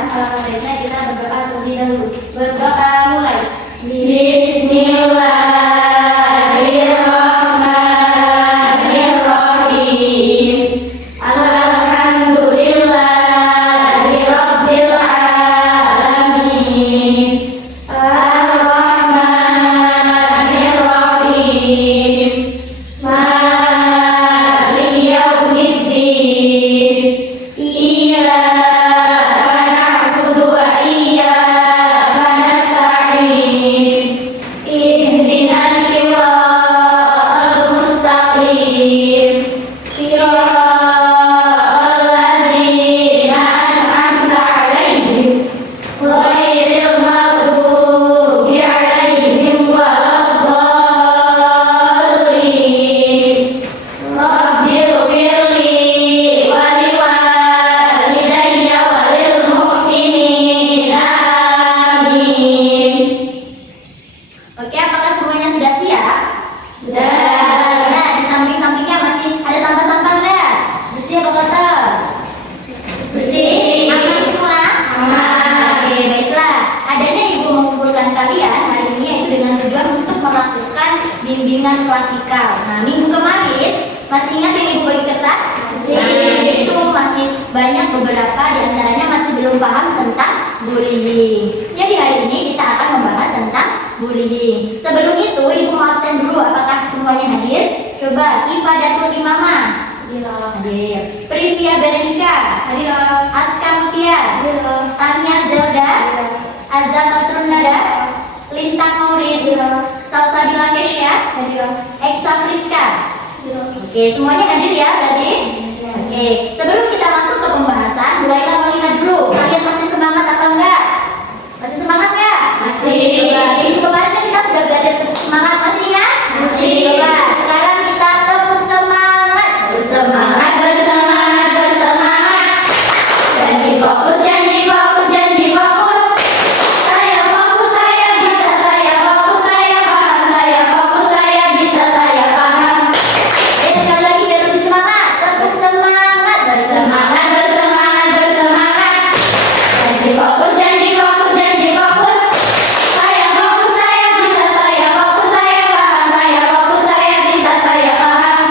pembahasan, alangkah baiknya kita berdoa terlebih dahulu. Berdoa mulai. Bismillahirrahmanirrahim. Alhamdulillahirabbil alamin. Ar-Rahmanirrahim. Maliki yaumiddin. Iyyaka na'budu wa iyyaka nasta'in. Ihdinas siratal mustaqim. Siratal ladzina an'amta 'alaihim ghairil maghdubi 'alaihim waladdallin. Rabbighfirli wa liwalidayya wa lil mu'minina. Amin. Oke, apakah semuanya sudah siap? Sudah. Nah, di samping-sampingnya masih ada sampah-sampah nggak? Bersih apa kotor? Bersih. Aman semua? Aman. Oke, baiklah. Adanya ibu mengumpulkan kalian hari ini yaitu dengan tujuan untuk melakukan bimbingan klasikal. Nah, minggu kemarin masih ingat yang ibu bagi kertas? Masih. Nah, itu masih banyak beberapa di antaranya masih belum paham tentang bullying. Jadi hari ini kita akan membahas tentang bullying. Sebelum itu ibu mau absen dulu. Apakah semuanya hadir? Coba Ifadatul Imamah. Hadir. Privia Berenika. Hadir. Aska Mutia. Tania Zelda. Azza Matrunada. Lintang Maurid. Salsabila Kesya. Eksa Friska. Oke, semuanya hadir ya berarti? Oke, sebelum kita masuk ke pembahasan, mulailah melihat dulu. Kalian masih semangat apa enggak? Masih semangat nggak? Masih. Coba, minggu kemarin kan kita sudah belajar tepuk semangat, masih ingat? Masih. Coba, sekarang kita tepuk semangat. Bersemangat, bersemangat, bersemangat. Janji fokus, janji fokus, janji fokus. Saya fokus, saya bisa, saya fokus, saya paham, saya fokus, saya bisa, saya paham. Sekali lagi biar lebih semangat. Tepuk semangat, bersemangat, bersemangat, bersemangat. Janji fokus, janji fokus, janji fokus. Saya fokus, saya bisa, saya fokus, saya paham, saya fokus, saya bisa, saya paham.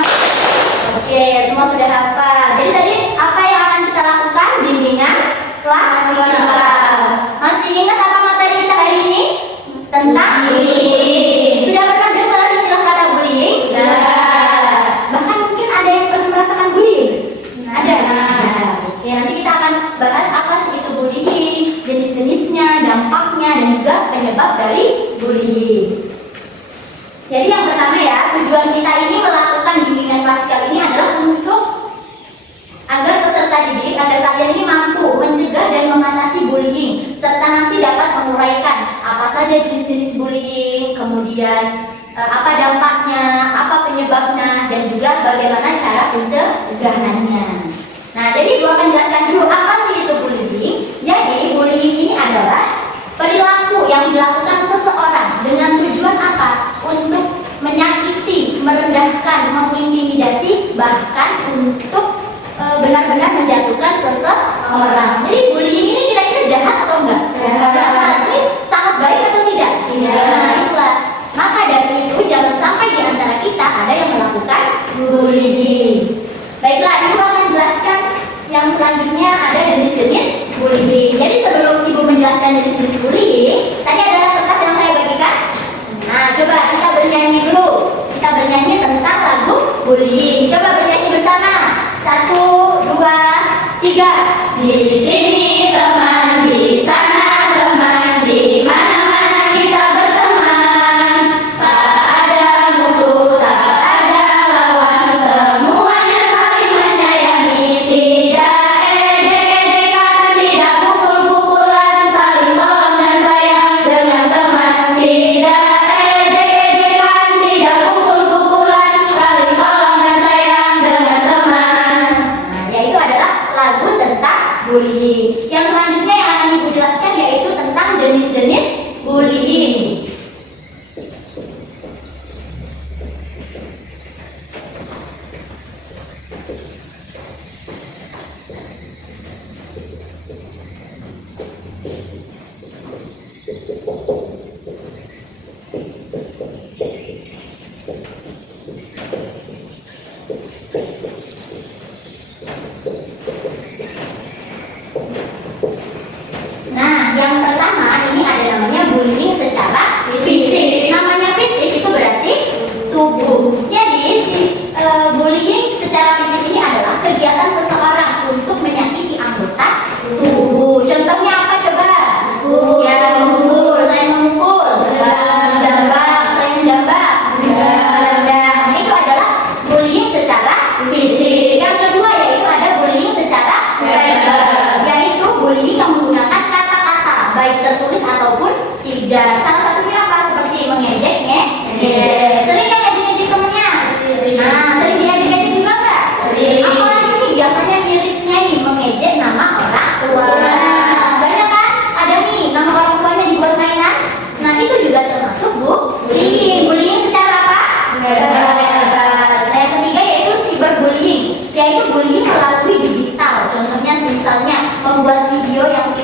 Oke, semua sudah hafal. Jadi tadi apa yang akan kita lakukan? Bimbingan klasikal. Masih ingat apa materi kita hari ini? Tentang bullying. Sudah pernah dengar istilah kata bullying? Sudah. Bahkan mungkin ada yang pernah merasakan bullying? Ada. Nah, oke, nanti kita akan bahas apa sih itu bullying, jenis-jenisnya, dampaknya, dan juga penyebab dari bullying. Jadi yang pertama ya, tujuan kita ini melakukan bimbingan klasikal ini adalah untuk agar peserta didik, agar kalian ini mampu mencegah dan mengatasi bullying, serta nanti dapat menguraikan apa saja jenis-jenis bullying, kemudian apa dampaknya, apa penyebabnya, dan juga bagaimana cara pencegahannya. Nah, jadi gua akan jelaskan dulu apa sih itu bullying. Jadi bullying ini adalah perilaku yang dilakukan seseorang dengan tujuan apa? Untuk menyakiti, merendahkan, mengintimidasi, bahkan untuk benar-benar menjatuhkan seseorang. Jadi bullying ini kira-kira jahat atau enggak? Jahat. Ini sangat baik atau tidak? Tidak. Nah, itulah. Maka dari itu jangan sampai di antara kita ada yang melakukan bullying. Baiklah, ibu akan jelaskan yang selanjutnya ada jenis-jenis bullying. Jadi sebelum ibu menjelaskan jenis-jenis bullying, tadi ada kertas yang saya bagikan. Nah, coba kita bernyanyi dulu. Kita bernyanyi tentang lagu bullying. Coba bernyanyi bersama. 1, 2, 3. Di sini teman, di sana teman, di mana-mana kita berteman. Tak ada musuh, tak ada lawan, semuanya saling menyayangi. Tidak ejek-ejekan, tidak pukul-pukulan, saling tolong dan sayang dengan teman. Tidak ejek-ejekan, tidak pukul-pukulan, saling tolong dan sayang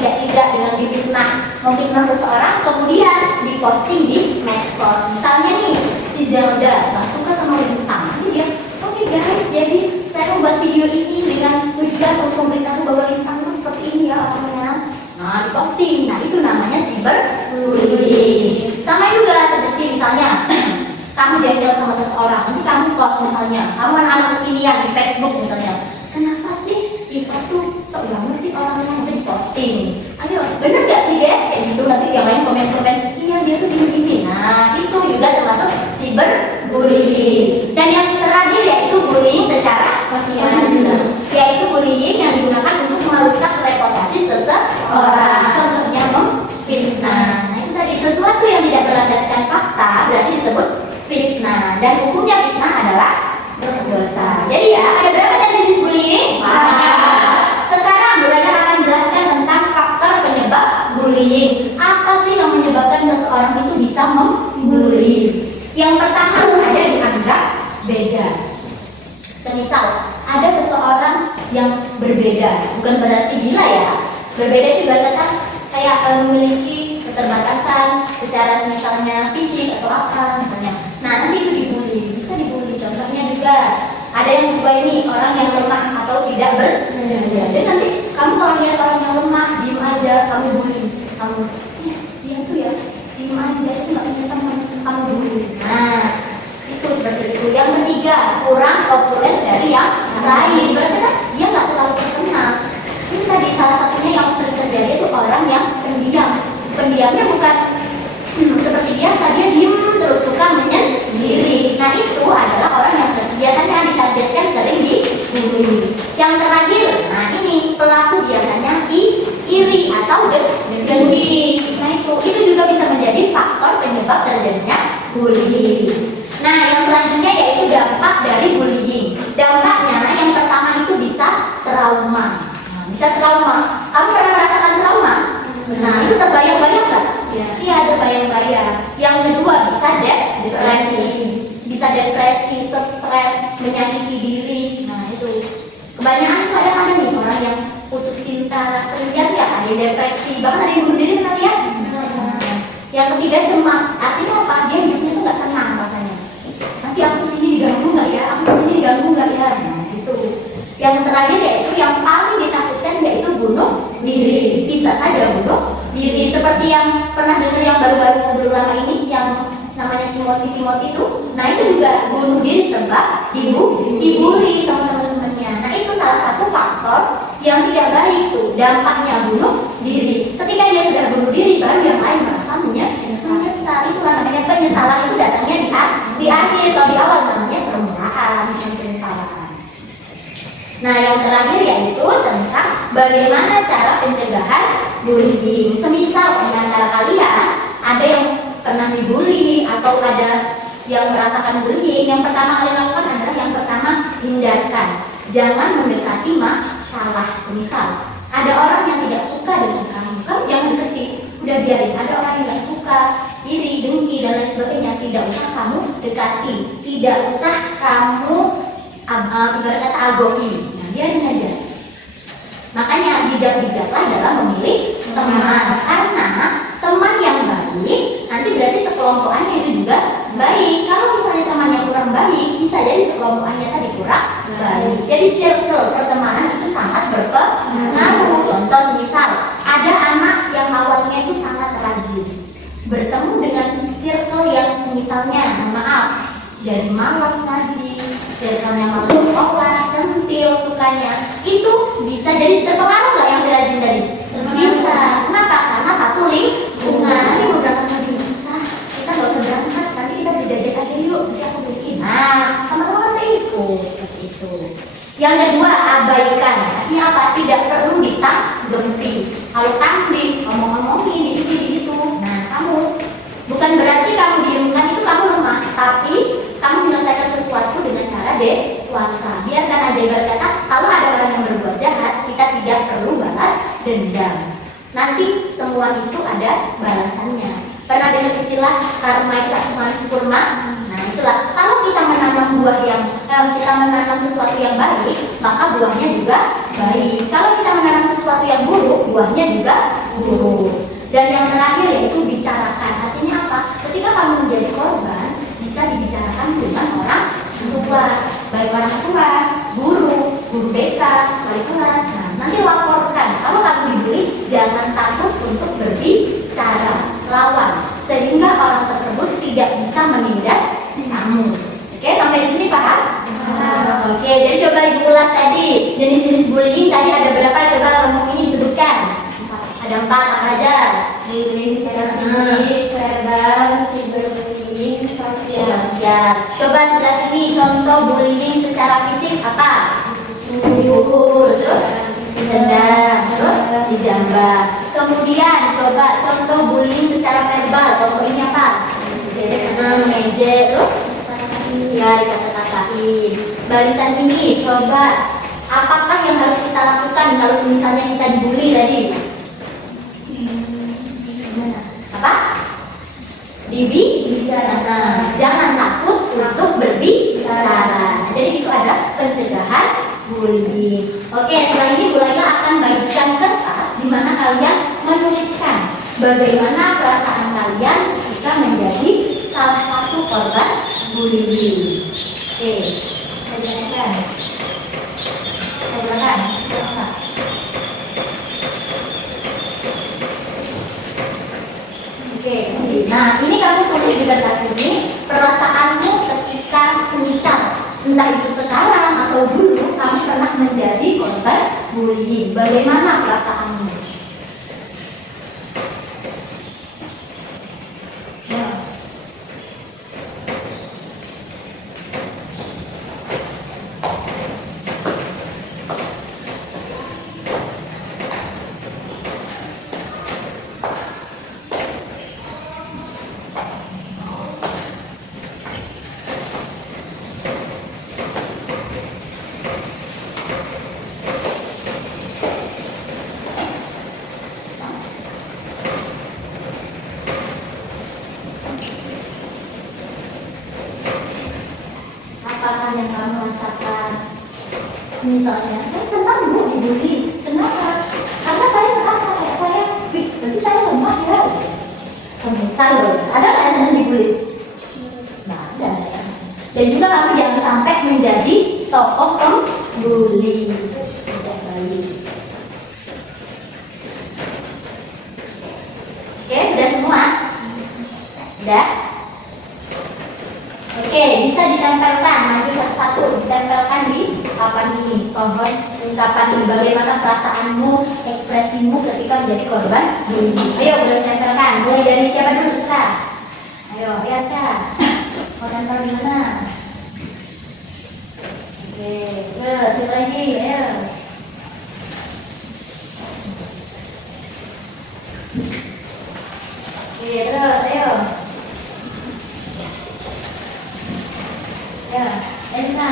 tidak dengan difitnah, memfitnah seseorang, kemudian diposting di medsos. Misalnya nih, si Zelda nggak suka sama Lintang, nanti dia, oke guys, jadi saya membuat video ini dengan tujuan untuk memberitahu bahwa Lintang itu seperti ini ya orangnya. Nah, diposting. Nah, itu namanya cyberbullying. Sama juga seperti misalnya kamu jengkel sama seseorang, nanti kamu post misalnya, kamu kan anak kekinian di Facebook misalnya. Kenapa sih Iva tuh sok banget sih orangnya, nanti posting. Ayo, bener gak sih guys? Kayak gitu, nanti yang lain komen-komen, iya dia tuh gini-gini. Nah, itu juga termasuk cyberbullying. Dan yang terakhir yaitu bullying secara sosial, yaitu bullying yang digunakan untuk merusak reputasi seseorang. Contohnya memfitnah. Nah, itu tadi sesuatu yang tidak berlandaskan fakta berarti disebut fitnah, dan hukumnya fitnah adalah dosa. Jadi ya, ada berapa jenis bullying? Sekarang Bunda akan jelaskan tentang faktor penyebab bullying. Apa sih yang menyebabkan seseorang itu bisa membuli? Yang pertama ada dianggap beda. Semisal ada seseorang yang berbeda, bukan berarti gila ya. Berbeda itu berkata kayak memiliki keterbatasan secara misalnya fisik atau apa misalnya. Nah, nanti itu dibully, bisa dibully. Contohnya juga ada yang juga ini orang yang lemah atau tidak berdaya. Dan nanti kamu kalau lihat orang yang lemah, diem aja, kamu bully. Kamu, ya, dia tuh ya, diem aja, itu nggak punya teman, kamu bully. Nah, itu seperti itu. Yang ketiga, kurang populer dari yang lain. Berarti kan dia nggak terlalu terkenal. Ini tadi salah satunya yang sering terjadi itu orang yang pendiam. Pendiamnya bukan seperti biasa, dia diem terus suka menyendiri. Nah, itu adalah orang yang biasanya ditargetkan sering dibully. Yang terakhir, nah ini pelaku biasanya iri atau dengki. Nah, itu juga bisa menjadi faktor penyebab terjadinya bullying. Nah, yang selanjutnya yaitu dampak dari bullying. Dampaknya yang pertama itu bisa trauma. Nah, bisa trauma. Kamu pernah merasakan trauma? Nah, itu terbayang-bayang nggak? Iya, terbayang-bayang. Yang kedua bisa depresi. Bisa depresi, stres, menyakiti diri. Nah, itu kebanyakan itu ada nih orang yang putus cinta, sering lihat nggak? Ada yang depresi, bahkan ada yang bunuh diri, pernah lihat? Yang ketiga cemas. Artinya apa? Dia hidupnya tuh nggak tenang rasanya. Nanti aku sini diganggu nggak ya? Aku sini diganggu nggak ya? Nah, itu. Yang terakhir yaitu yang paling ditakutkan yaitu bunuh diri. Bisa saja bunuh diri, seperti yang pernah dengar yang baru-baru belum lama ini yang namanya Timothy itu. Nah, itu juga bunuh diri sebab dibully sama teman-temannya. Nah, itu salah satu faktor yang tidak baik tuh, dampaknya bunuh diri. Ketika dia sudah bunuh diri, baru yang lain merasa menyesal. Itulah namanya penyesalan, itu datangnya di akhir. Kalau di awal namanya permulaan, penyesalan. Nah, yang terakhir yaitu tentang bagaimana cara pencegahan bullying. Semisal di antara kalian ada yang pernah dibully atau ada yang merasakan bullying, yang pertama kalian lakukan adalah yang pertama hindarkan. Jangan mendekati masalah. Semisal ada orang yang tidak suka dengan kamu jangan dekati. Udah biarin. Ada orang yang tidak suka, iri, dengki dan lain sebagainya, tidak usah kamu dekati. Tidak usah kamu ibarat kata agoki. Nah, biarin aja. Makanya bijak-bijaklah dalam memilih teman, karena teman yang baik nanti berarti sekelompokannya itu juga baik. Kalau misalnya teman yang kurang baik, bisa jadi sekelompokannya tadi kurang baik. Jadi circle pertemanan itu sangat berpengaruh. Contoh misal ada anak yang awalnya itu sangat rajin, bertemu dengan circle yang semisalnya, maaf, jadi malas ngaji, circle-nya malas sekolah, centil sukanya, itu bisa jadi terpengaruh nggak yang si rajin tadi? Bisa. Kenapa? Karena satu lingkungan. Nanti mau berangkat lagi bisa, kita nggak usah berangkat, nanti kita berjajan aja yuk, nanti aku beliin. Nah, teman-teman ikut seperti itu. Yang kedua, abaikan. Artinya apa? Tidak perlu ditanggapi. Kalau kamu ngomong-ngomongin gitu, nah kamu bukan berarti kamu diamkan itu kamu lemah, tapi kamu menyelesaikan sesuatu dengan cara dewasa. Biarkan aja, berkata kalau ada orang yang berbuat jahat, kita tidak perlu balas dendam. Nanti semua itu ada balasannya. Pernah dengar istilah karma itu tak semanis kurma? Nah, itulah kalau kita menanam buah yang kita menanam sesuatu yang baik, maka buahnya juga baik. Kalau kita menanam sesuatu yang buruk, buahnya juga buruk. Dan yang terakhir yaitu bicarakan. Artinya apa? Ketika kamu menjadi korban, bisa dibicarakan dengan orang tua, baik orang tua, guru BK, wali kelas. Nah, nanti laporkan. Kalau kamu dibully, jangan takut untuk berbicara, lawan, sehingga orang tersebut tidak bisa menindas kamu. Oke, sampai di sini paham? Oke, jadi coba ibu ulas tadi jenis-jenis bullying tadi ada berapa? Coba kelompok ini disebutkan. Ada 4 apa aja? Bullying secara fisik, verbal, cyberbullying, sosial. Coba sebelah sini contoh bullying secara fisik apa? Dipukul, terus ditendang, terus dijambak. Kemudian coba contoh bullying secara verbal. Contoh ini apa? Mengejek, terus ya dikata-katain. Barisan ini coba apakah yang harus kita lakukan kalau misalnya kita dibully tadi? Apa? Bicara. Jangan takut untuk berbicara. Jadi itu adalah pencegahan bullying. Oke, setelah ini Bu Laila akan bagikan kertas di mana kalian menuliskan bagaimana perasaan kalian ketika menjadi salah satu korban bullying. Oke, silakan. Oke, nah ini kamu tulis di kertas ini perasaanmu ketika semisal entah itu sekarang atau dulu kamu pernah menjadi korban bullying. Bagaimana perasaanmu? Ya. Apakah yang kamu rasakan? Misalnya, saya senang Bu dibully. Kenapa? Karena saya merasa kayak saya, berarti saya lemah ya. Semisal loh, ada nggak yang senang dibully? Nggak ada ya. Dan juga kamu jangan sampai menjadi tokoh pembuli. Tidak baik. Oke, sudah semua? Sudah? Oke, bisa ditempelkan, maju satu-satu, ditempelkan di papan ini. Pohon ungkapan ini, bagaimana perasaanmu, ekspresimu ketika menjadi korban bullying. Ayo, boleh ditempelkan. Mulai dari siapa dulu, Siska? Ayo, ya Siska. Mau tempel di mana? Oke, terus siapa lagi? Ayo. Oke, terus, ayo. Ya, Elsa.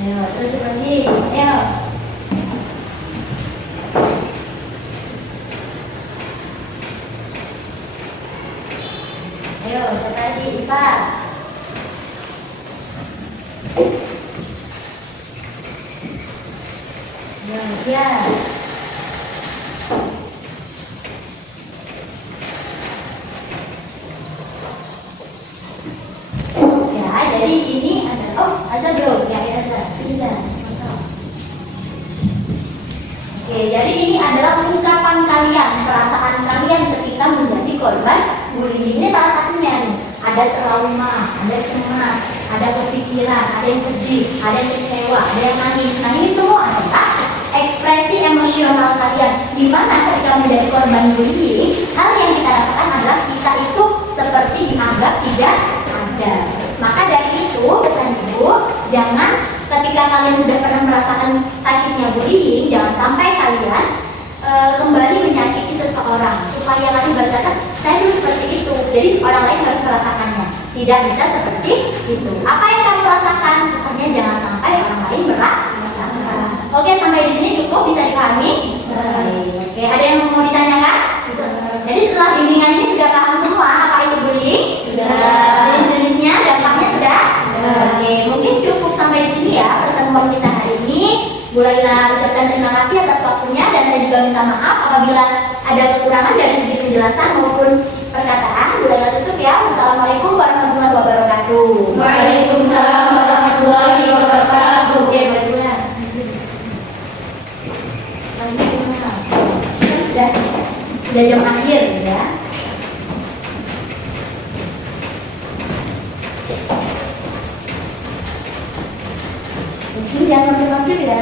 Ayo, terus lagi. Ayo. Ayo, siapa lagi? Ipa. Ya. Ya, jadi ini ada Azza bro, ya Azza. Sini kan. Oke, jadi ini adalah ungkapan kalian, perasaan kalian ketika menjadi korban bullying. Ini salah satunya nih. Ada trauma, ada cemas, ada kepikiran, ada yang sedih, ada yang kecewa, ada yang nangis. Nah, ini semua adalah ekspresi emosional kalian. Di mana ketika menjadi korban bullying, hal yang kita rasakan adalah kita itu seperti dianggap tidak ada. Maka dari itu pesan ibu, jangan ketika kalian sudah pernah merasakan sakitnya bullying, jangan sampai kalian kembali menyakiti seseorang supaya kalian berkata saya dulu seperti itu. Jadi orang Tidak bisa seperti itu. Apa yang kamu rasakan, susahnya jangan sampai orang lain merasakan. Oke, sampai di sini cukup, bisa dipahami? Oke, ada yang mau ditanyakan? Jadi setelah bimbingan ini sudah paham semua apa itu bullying? Jenis-jenisnya, dampaknya sudah? Oke, mungkin cukup sampai di sini ya pertemuan kita hari ini. Bu Laila ucapkan terima kasih atas waktunya dan saya juga minta maaf apabila ada kekurangan dari segi penjelasan maupun perkataan. Bu Laila tutup ya. Wassalamualaikum warahmatullahi wabarakatuh. Waalaikumsalam warahmatullahi wabarakatuh. Oke, boleh pulang. Sudah jam akhir ya. Ini jangan mampir-mampir ya.